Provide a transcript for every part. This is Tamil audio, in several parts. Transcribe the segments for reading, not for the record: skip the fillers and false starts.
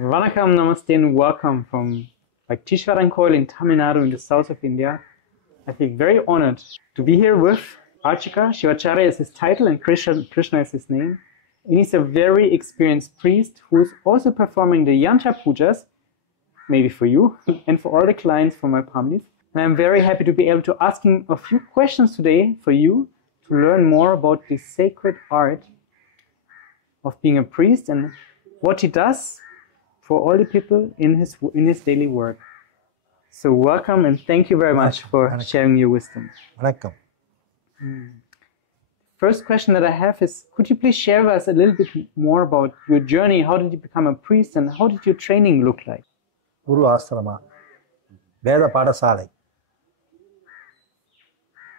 Vanakkam, Namaste, and welcome from Tisvarankoil in Tamil Nadu in the south of India. I feel very honored to be here with Archika. Shivacharya is his title and Krishna is his name. And he's a very experienced priest who is also performing the Yantra Pujas, maybe for you, and for all the clients from my families. And I'm very happy to be able to ask him a few questions today for you to learn more about the sacred art of being a priest and what he does for all the people in his daily work. So welcome and thank you very much for sharing your wisdom. Welcome. First question that I have is, could you please share with us a little bit more about your journey? How did you become a priest and how did your training look like? Guru Ashrama, Veda Padasala.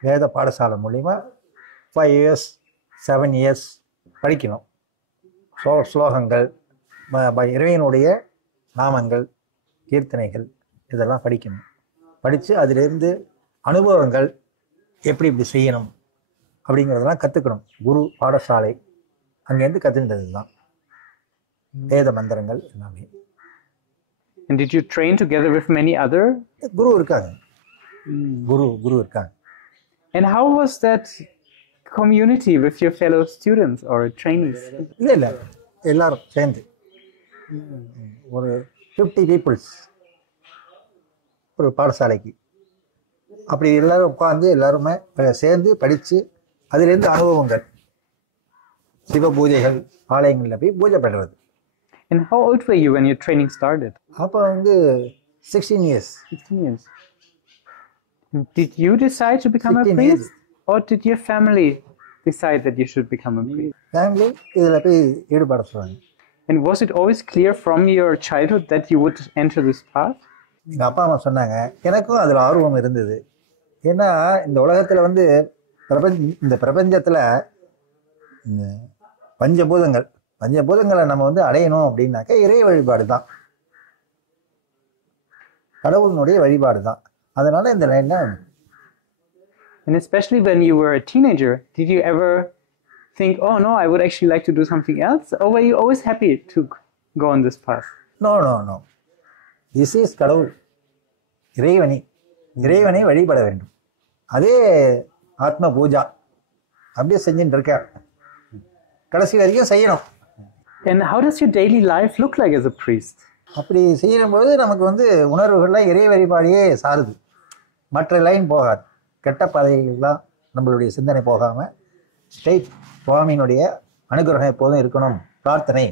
Veda Padasala மூலியமா 5 years 7 years படிக்கணும். ஸ்லோகங்கள் இறைவனுடைய நாமங்கள் கீர்த்தனைகள் இதெல்லாம் படிக்கணும். படித்து அதிலிருந்து அனுபவங்கள் எப்படி இப்படி செய்யணும் அப்படிங்கிறதெல்லாம் கற்றுக்கணும். குரு பாடசாலை அங்கேருந்து கற்றுக்கிட்டது தான் வேத மந்திரங்கள் எல்லாமே. And did you train together with many other? குரு இருக்காங்க. குரு இருக்காங்க. And how was that community with your fellow students or trainees? இல்லை எல்லாரும் சேர்ந்து ஒரு 50 பீப்புள்ஸ் ஒரு பாடசாலைக்கு அப்படி எல்லாரும் உட்காந்து எல்லாருமே சேர்ந்து படித்து அதிலிருந்து அனுபவங்கள் சிவ பூஜைகள் ஆலயங்களில் போய் பூஜை பண்ணுறது. And how old were you when your training started? அப்போ 16 years. 16 years. Did you decide to become a priest? Or did your family decide that you should become a priest? Family இதில் போய் ஈடுபட சொல்லுவாங்க. And was it always clear from your childhood that you would enter this path? எங்கள் அப்பா அம்மா சொன்னாங்க. எனக்கும் அதில் ஆர்வம் இருந்தது. ஏன்னா இந்த உலகத்தில் இந்த பிரபஞ்சத்தில் பஞ்சபூதங்களை நம்ம அடையணும் அப்படின்னாக்க இறை வழிபாடு தான், கடவுளினுடைய வழிபாடு தான். அதனால இந்த லைனில். And especially when you were a teenager, did you ever think, oh no, I would actually like to do something else? Or were you always happy to go on this path? No. This is கடவுள், இறைவனை வழிபட வேண்டும். அதே ஆத்ம பூஜா அப்படியே செஞ்சுட்டு இருக்க கடைசி வரைக்கும் செய்யணும். And how does your daily life look like as a priest? அப்படி செய்யும்போது நமக்கு உணர்வுகள்லாம் இறை வழிபாடையே சாருது. மற்ற லைன் போகாது. கெட்ட பாதைகள்லாம் நம்மளுடைய சிந்தனை போகாமல் ஸ்ட்ரெயிட் சுவாமியினுடைய அனுகிரகம் எப்போதும் இருக்கணும். பிரார்த்தனை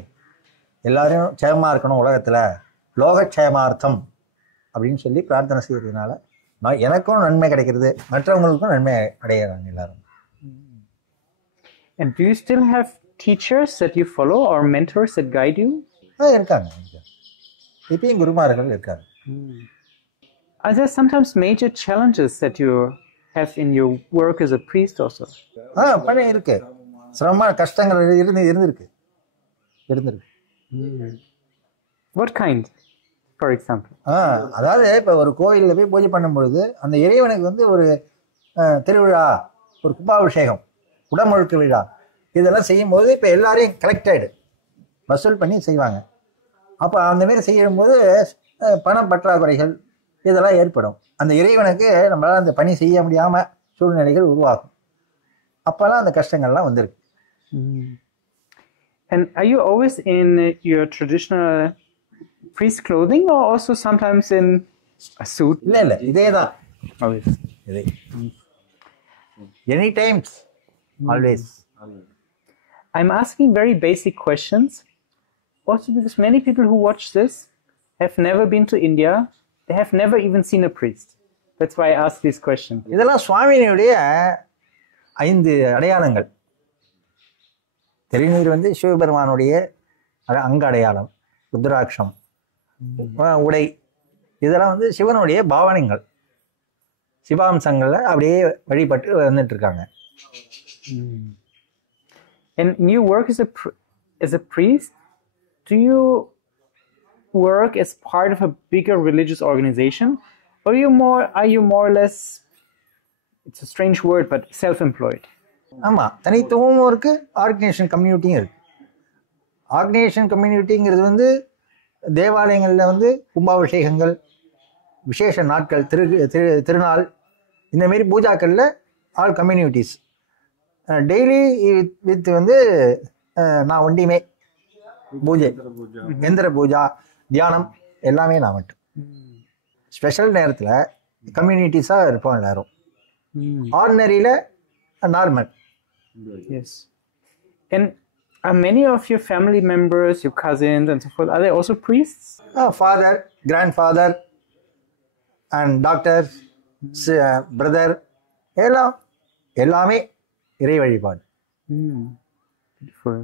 எல்லாரும் க்ஷேமமாக இருக்கணும், உலகத்தில் லோகக்ஷேமார்த்தம் அப்படின்னு சொல்லி பிரார்த்தனை செய்கிறதுனால எனக்கும் நன்மை கிடைக்கிறது, மற்றவங்களுக்கும் நன்மை அடைகிறாங்க எல்லாரும். And do you still have teachers that you follow or mentors that guide you? இருக்காங்க. இப்பயும் குருமார்கள் இருக்காங்க. Are there sometimes major challenges that you have in your work as a priest also? பண்ண இருக்கு. சிரமமான கஷ்டங்கள் இருந்திருக்கு. What kind, for example? அதாவது இப்போ ஒரு கோயிலில் போய் பூஜை பண்ணும்பொழுது அந்த இறைவனுக்கு ஒரு திருவிழா, ஒரு கும்பாபிஷேகம், உடமுழுக்கு விழா இதெல்லாம் செய்யும்போது இப்போ எல்லாரையும் கலெக்டட் வசூல் பண்ணி செய்வாங்க. அப்போ அந்தமாரி செய்யும்போது பணம் பற்றாக்குறைகள் இதெல்லாம் ஏற்படும். அந்த இறைவனுக்கு நம்மளால் அந்த பணி செய்ய முடியாமல் சூழ்நிலைகள் உருவாகும். அப்போல்லாம் அந்த கஷ்டங்கள்லாம் வந்திருக்கு. And are you always in your traditional priest clothing or also sometimes in a suit? இல்லை இதே தான். Always. இதே. Any times. Always. I'm asking very basic questions also because many people who watch this have never been to India. They have never even seen a priest. That's why I ask these questions. இதெல்லாம் சுவாமியினுடைய 5 அடையாளங்கள். திருநீர் சிவபெருமானுடைய அங்க அடையாளம், ருத்ராட்சம், உடை இதெல்லாம் சிவனுடைய பாவனைகள், சிவாம்சங்கள்ல அப்படியே வழிபட்டு வந்துட்டு இருக்காங்க. And you work as a priest, do you work as part of a bigger religious organization, or are you more or less, it's a strange word, but self-employed? ஆமாம், தனித்துவமும் இருக்குது, ஆர்கனைசேஷன் கம்யூனிட்டியும் இருக்குது. ஆர்கனைசேஷன் கம்யூனிட்டிங்கிறது தேவாலயங்களில் வந்து கும்பாபிஷேகங்கள், விசேஷ நாட்கள், திருநாள், இந்தமாரி பூஜாக்களில் ஆல் கம்யூனிட்டிஸ் டெய்லி வித் வந்து நான் ஒண்டியுமே பூஜை, எந்திர பூஜா, தியானம் எல்லாமே நான் மட்டும். ஸ்பெஷல் நேரத்தில் கம்யூனிட்டிஸாக இருப்போம் எல்லாரும். ஆர்டினரியில் normal. Yes. And are many of your family members, your cousins and so forth, are they also priests? Father, grandfather and doctor, brother, எல்லாமே இறை வழிபாடு. Beautiful.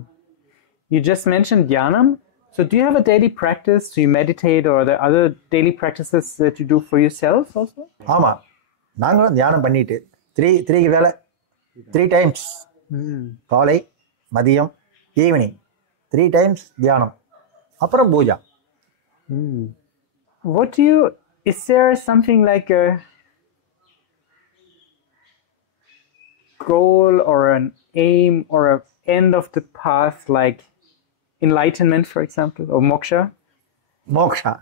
You just mentioned Dhyanam. So do you have a daily practice? Do you meditate, or are there other daily practices that you do for yourself also? ஆமாம், நாங்களும் தியானம் பண்ணிட்டு த்ரீ வேலை 3 times, காலை, மதியம், ஈவினிங் 3 times தியானம், அப்புறம் Pooja. What do you, is there something like a goal or an aim or an end of the path, like enlightenment, for example, or moksha? Moksha.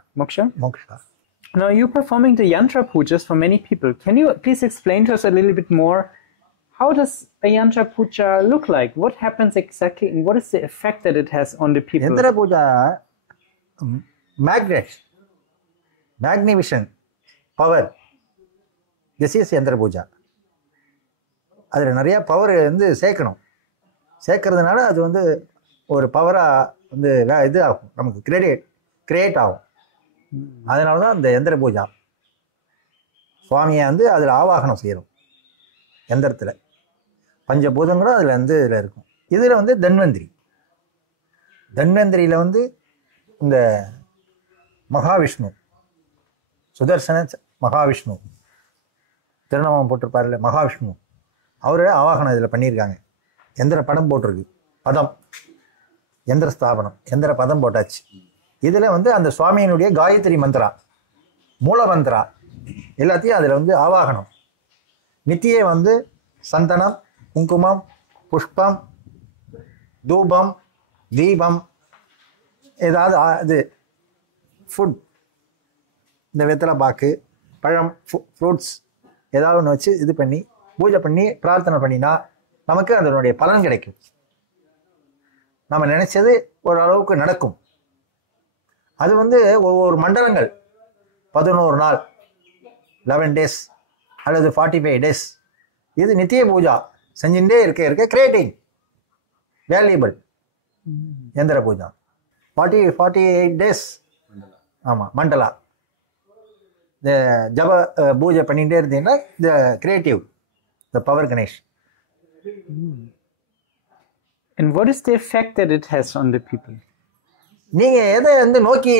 Now you're performing the yantra pujas for many people. Can you please explain to us a little bit more? How does a yantra puja look like? What happens exactly, and what is the effect that it has on the people? Yandra puja, magnificent power. This is Yandra puja. அதில் நிறையா பவர் வந்து சேர்க்கறதுனால அது வந்து ஒரு பவராக வந்து இது ஆகும், நமக்கு கிரியேட் ஆகும். அதனால தான் அந்த எந்திர பூஜா சுவாமியை வந்து அதில் ஆவாகனம் செய்யணும். எந்திரத்தில் பஞ்சபூதங்களும் அதில் வந்து இதில் இருக்கும். இதில் வந்து தன்வந்திரியில் வந்து இந்த மகாவிஷ்ணு, சுதர்சன மகாவிஷ்ணு, திருநாமம் போட்டிருப்பார்ல மகாவிஷ்ணு, அவரோட ஆவாகனம் இதில் பண்ணியிருக்காங்க. எந்திர படம் போட்டிருக்கு, பதம், எந்திர ஸ்தாபனம், எந்திர பதம் போட்டாச்சு. இதில் வந்து அந்த சுவாமியினுடைய காயத்ரி மந்திரா, மூல மந்திரா எல்லாத்தையும் அதில் வந்து ஆவாகனம். நித்தியே வந்து சந்தனம், குங்குமம், புஷ்பம், தூபம், தீபம், ஏதாவது இது ஃபுட், இந்த வெத்தலை பாக்கு, பழம், ஃப்ரூட்ஸ் ஏதாவது ஒன்று வச்சு இது பண்ணி பூஜை பண்ணி பிரார்த்தனை பண்ணினா நமக்கு அதனுடைய பலன் கிடைக்கும். நம்ம நினைச்சது ஓரளவுக்கு நடக்கும். அது வந்து ஒவ்வொரு மண்டலங்கள் 11 நாள், 11 days அல்லது 45 days இது நித்திய பூஜா செஞ்சுட்டே இருக்க கிரியேட்டிங் வேல்யூபிள் எந்திர பூஜா. 48 days. ஆமாம், மண்டலா இந்த ஜப பூஜை பண்ணிகிட்டே இருந்தீங்கன்னா இந்த creative, the power Ganesh. And what is the effect that it has on the people? நீங்க எதை வந்து நோக்கி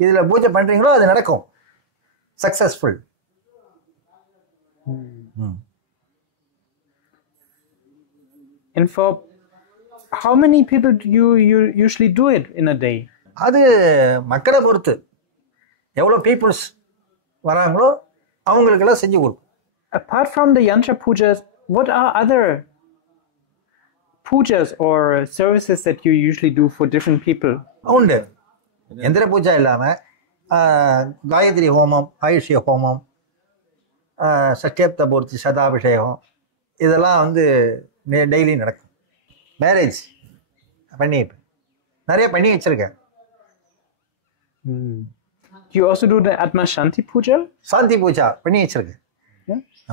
இதுல பூஜை பண்றீங்களோ அது நடக்கும். Successful. And for how many people do you usually do it in a day? அது மக்களை பொறுத்து, எவ்வளோ பீப்புள்ஸ் வராங்களோ அவங்களுக்கெல்லாம் செஞ்சு கொடுக்கும். Apart from the yantra pujas, what are other pujas or services that you usually do for different people? உண்டு. எந்திர பூஜா இல்லாமல் காயத்ரி ஹோமம், ஆயுஷ்ய ஹோமம், சஷ்டியப்த பூர்த்தி, சதாபிஷேகம் இதெல்லாம் வந்து டெய்லி நடக்கும். மேரேஜ் நிறைய பண்ணி வச்சிருக்கேன். You also do the Atma Shanti Puja? சாந்தி பூஜா பண்ணி வச்சிருக்கேன்.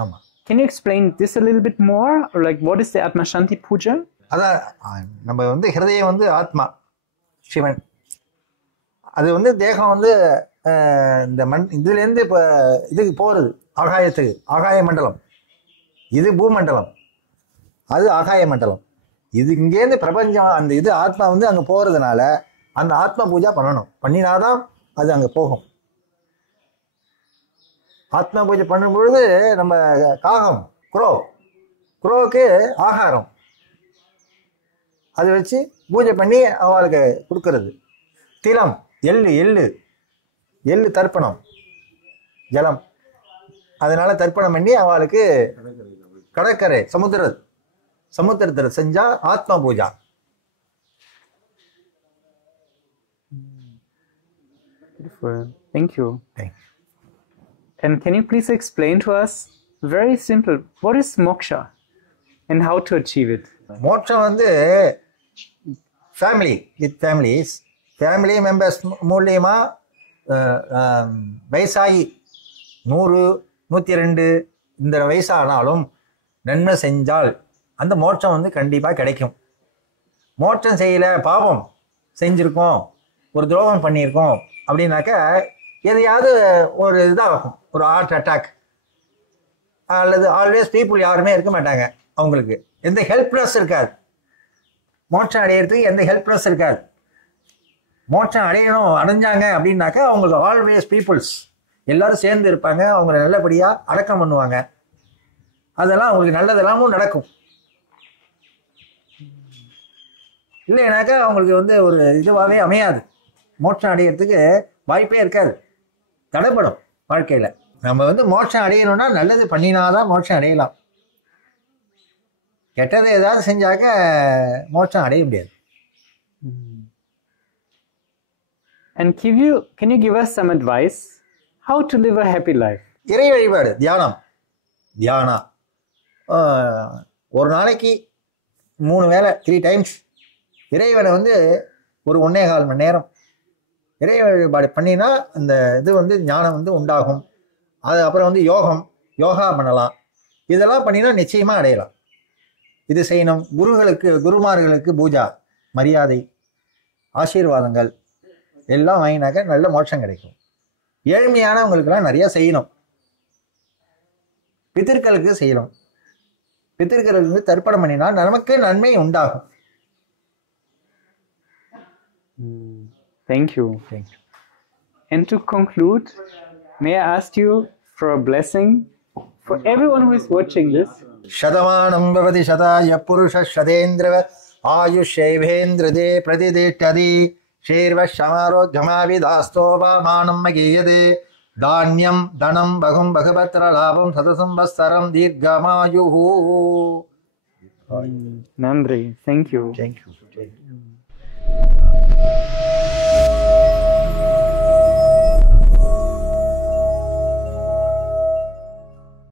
ஆமாம். Can you explain this a little bit more? Or like, what is the Atma Shanti Puja? அதான் நம்ம வந்து ஹிருதயம் வந்து ஆத்மா, சிவன். அது வந்து தேகம் வந்து இந்த இதுலேருந்து இப்போ இதுக்கு போகிறது ஆகாயத்துக்கு, ஆகாய மண்டலம். இது பூமண்டலம், அது ஆகாய மண்டலம். இது இங்கேருந்து பிரபஞ்சம், அந்த இது ஆத்மா வந்து அங்கே போகிறதுனால அந்த ஆத்மா பூஜா பண்ணணும். பண்ணினாதான் அது அங்கே போகும். ஆத்மா பூஜை பண்ணும்பொழுது நம்ம காகம், குரோவுக்கு ஆகாரம் அதை வச்சு பூஜை பண்ணி அவளுக்கு கொடுக்கறது. திலம், எள்ளு தர்ப்பணம், ஜலம், அதனால தர்ப்பணம் பண்ணி அவளுக்கு கடற்கரை சமுத்திரத்தில் செஞ்சா ஆத்மா Pooja. Beautiful. Thank you. Thank you. And can you please explain to us, very simple, what is moksha and how to achieve it? மோட்சம் வந்து ஃபேமிலி மெம்பர்ஸ் மூலியமாக வயசாகி 100, 102 இந்த வயசானாலும் நன்மை செஞ்சால் அந்த மோட்சம் வந்து கண்டிப்பாக கிடைக்கும். மோட்சம் செய்யலை, பாவம் செஞ்சுருக்கோம், ஒரு துரோகம் பண்ணியிருக்கோம் அப்படின்னாக்கா எதையாவது ஒரு இதாகும், ஒரு ஹார்ட் அட்டாக் அல்லது ஆல்வேஸ் பீப்புள் யாருமே இருக்க மாட்டாங்க, அவங்களுக்கு எந்த ஹெல்ப்லெஸ் இருக்காது. மோட்சம் அடையிறதுக்கு எந்த ஹெல்ப்லெஸ் இருக்காது. மோட்சம் அடைஞ்சாங்க அப்படின்னாக்கா அவங்களுக்கு ஆல்வேஸ் பீப்புள்ஸ் எல்லாரும் சேர்ந்து இருப்பாங்க, அவங்கள நல்லபடியாக அடக்கம் பண்ணுவாங்க, அதெல்லாம் அவங்களுக்கு நல்லதெல்லாமும் நடக்கும். இல்லைனாக்கா அவங்களுக்கு வந்து ஒரு இதுவாகவே அமையாது, மோட்சம் அடையிறதுக்கு வாய்ப்பே இருக்காது, தடைப்படும் வாழ்க்கையில். நம்ம வந்து மோட்சம் அடையணும்னா நல்லது பண்ணினாதான் மோட்சம் அடையலாம். கெட்டது ஏதாவது செஞ்சாக்க மோட்சம் அடைய முடியாது. And can you give us some advice how to live a happy life? இறை வழிபாடு, தியானம். ஒரு நாளைக்கு 3 வேளை 3 times இறைவனை வந்து ஒரு 1.25 மணி நேரம் இறை வழிபாடு பண்ணினா அந்த இது வந்து ஞானம் வந்து உண்டாகும். அது அப்புறம் வந்து யோகா பண்ணலாம். இதெல்லாம் பண்ணினா நிச்சயமாக அடையலாம். இது செய்யணும். குருமார்களுக்கு பூஜா, மரியாதை, ஆசீர்வாதங்கள் எல்லாம் வாங்கினாக்க நல்ல மோட்சம் கிடைக்கும். ஏழ்மையானவங்களுக்கெல்லாம் நிறைய செய்யணும். பித்திருக்களுக்கு செய்யணும். பித்திருக்களுக்கு தர்ப்பணம் பண்ணினா நமக்கு நன்மை உண்டாகும். Thank you. And to conclude, may I ask you for a blessing for everyone who is watching this? Shadamanam bhavati shadaya purusha shadendra ayushevendrade pradidetadi shirva shamarodhyamavidastoba manam magiyade dhanyam dhanam bhagum bhagavatra labam sadasambhasaram dirghamayuhu. Nandri, thank you. Thank you.